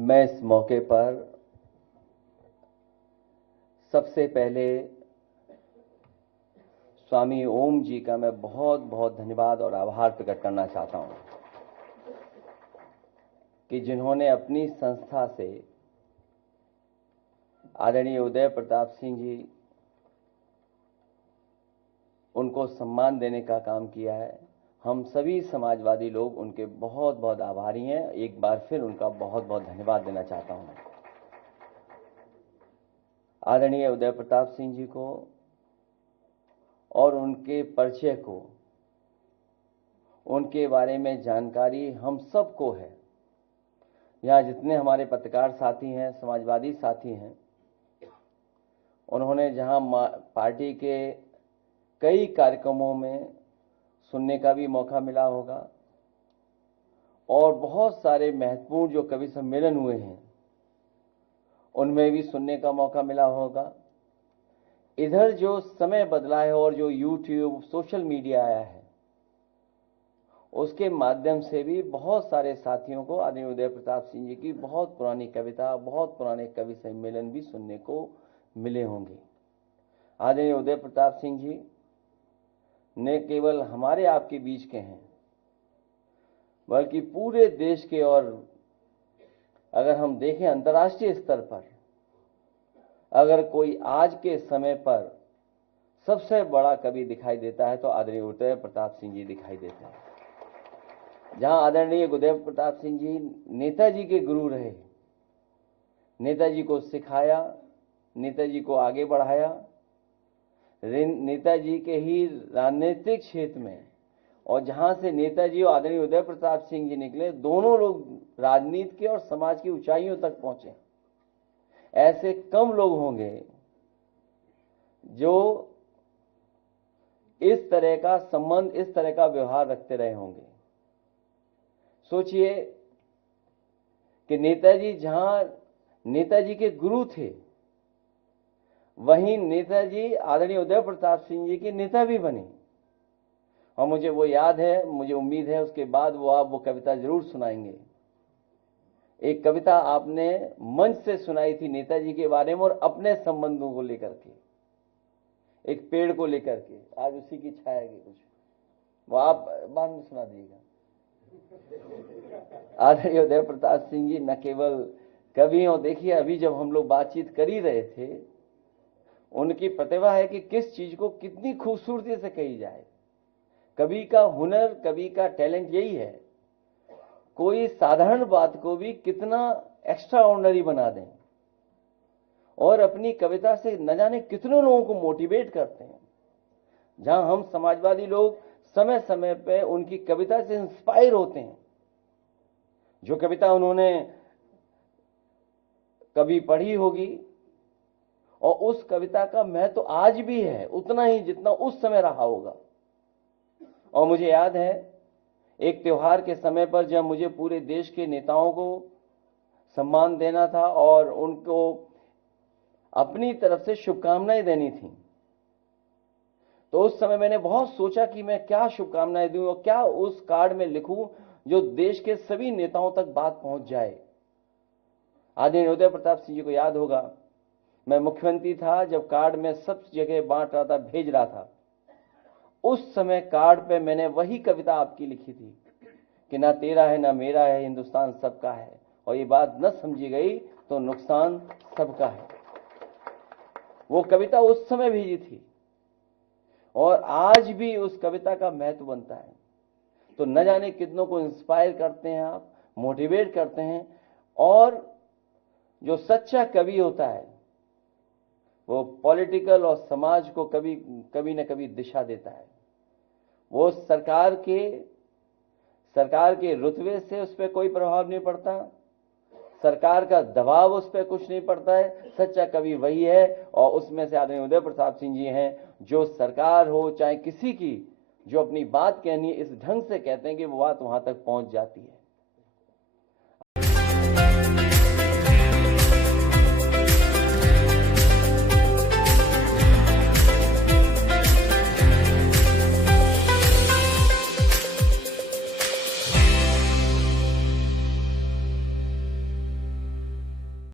मैं इस मौके पर सबसे पहले स्वामी ओम जी का मैं बहुत बहुत धन्यवाद और आभार प्रकट करना चाहता हूं कि जिन्होंने अपनी संस्था से आदरणीय उदय प्रताप सिंह जी उनको सम्मान देने का काम किया है। हम सभी समाजवादी लोग उनके बहुत बहुत आभारी हैं। एक बार फिर उनका बहुत बहुत धन्यवाद देना चाहता हूं। आदरणीय उदय प्रताप सिंह जी को और उनके परिचय को, उनके बारे में जानकारी हम सबको है। यहाँ जितने हमारे पत्रकार साथी हैं, समाजवादी साथी हैं, उन्होंने जहाँ पार्टी के कई कार्यक्रमों में सुनने का भी मौका मिला होगा और बहुत सारे महत्वपूर्ण जो कवि सम्मेलन हुए हैं उनमें भी सुनने का मौका मिला होगा। इधर जो समय बदला है और जो यूट्यूब, सोशल मीडिया आया है, उसके माध्यम से भी बहुत सारे साथियों को आदरणीय उदय प्रताप सिंह जी की बहुत पुरानी कविता, बहुत पुराने कवि सम्मेलन भी सुनने को मिले होंगे। आदरणीय उदय प्रताप सिंह जी न केवल हमारे आपके बीच के हैं, बल्कि पूरे देश के, और अगर हम देखें अंतर्राष्ट्रीय स्तर पर, अगर कोई आज के समय पर सबसे बड़ा कवि दिखाई देता है तो आदरणीय उदय प्रताप सिंह जी दिखाई देते हैं। जहां आदरणीय उदय प्रताप सिंह जी नेताजी के गुरु रहे, नेताजी को सिखाया, नेताजी को आगे बढ़ाया, नेताजी के ही राजनीतिक क्षेत्र में, और जहां से नेताजी और आदरणीय उदय प्रताप सिंह जी निकले, दोनों लोग राजनीति के और समाज की ऊंचाइयों तक पहुंचे। ऐसे कम लोग होंगे जो इस तरह का संबंध, इस तरह का व्यवहार रखते रहे होंगे। सोचिए कि नेताजी जहां नेताजी के गुरु थे, वहीं नेताजी आदरणीय उदय प्रताप सिंह जी के नेता भी बने। और मुझे वो याद है, मुझे उम्मीद है उसके बाद वो कविता जरूर सुनाएंगे। एक कविता आपने मंच से सुनाई थी नेताजी के बारे में और अपने संबंधों को लेकर के, एक पेड़ को लेकर के। आज उसी की छाया की कुछ वो आप बाद में सुना दीजिएगा। आदरणीय उदय प्रताप सिंह जी न केवल कवि हो, देखिए अभी जब हम लोग बातचीत कर ही रहे थे, उनकी प्रतिभा है कि किस चीज को कितनी खूबसूरती से कही जाए। कवि का हुनर, कवि का टैलेंट यही है, कोई साधारण बात को भी कितना एक्स्ट्रा ऑर्डिनरी बना दें और अपनी कविता से न जाने कितने लोगों को मोटिवेट करते हैं। जहां हम समाजवादी लोग समय समय पे उनकी कविता से इंस्पायर होते हैं। जो कविता उन्होंने कभी पढ़ी होगी और उस कविता का महत्व तो आज भी है उतना ही जितना उस समय रहा होगा। और मुझे याद है एक त्योहार के समय पर जब मुझे पूरे देश के नेताओं को सम्मान देना था और उनको अपनी तरफ से शुभकामनाएं देनी थी, तो उस समय मैंने बहुत सोचा कि मैं क्या शुभकामनाएं दूं और क्या उस कार्ड में लिखूं जो देश के सभी नेताओं तक बात पहुंच जाए। आदरणीय उदय प्रताप सिंह जी को याद होगा, मैं मुख्यमंत्री था जब कार्ड में सब जगह बांट रहा था, भेज रहा था। उस समय कार्ड पे मैंने वही कविता आपकी लिखी थी कि ना तेरा है ना मेरा है, हिंदुस्तान सबका है, और ये बात न समझी गई तो नुकसान सबका है। वो कविता उस समय भेजी थी और आज भी उस कविता का महत्व बनता है। तो न जाने कितनों को इंस्पायर करते हैं आप, मोटिवेट करते हैं। और जो सच्चा कवि होता है वो पॉलिटिकल और समाज को कभी न कभी दिशा देता है। वो सरकार के रुतबे से उस पर कोई प्रभाव नहीं पड़ता, सरकार का दबाव उस पर कुछ नहीं पड़ता है। सच्चा कवि वही है, और उसमें से आदरणीय उदय प्रताप सिंह जी हैं जो सरकार हो चाहे किसी की, जो अपनी बात कहनी है इस ढंग से कहते हैं कि वो बात वहां तक पहुंच जाती है।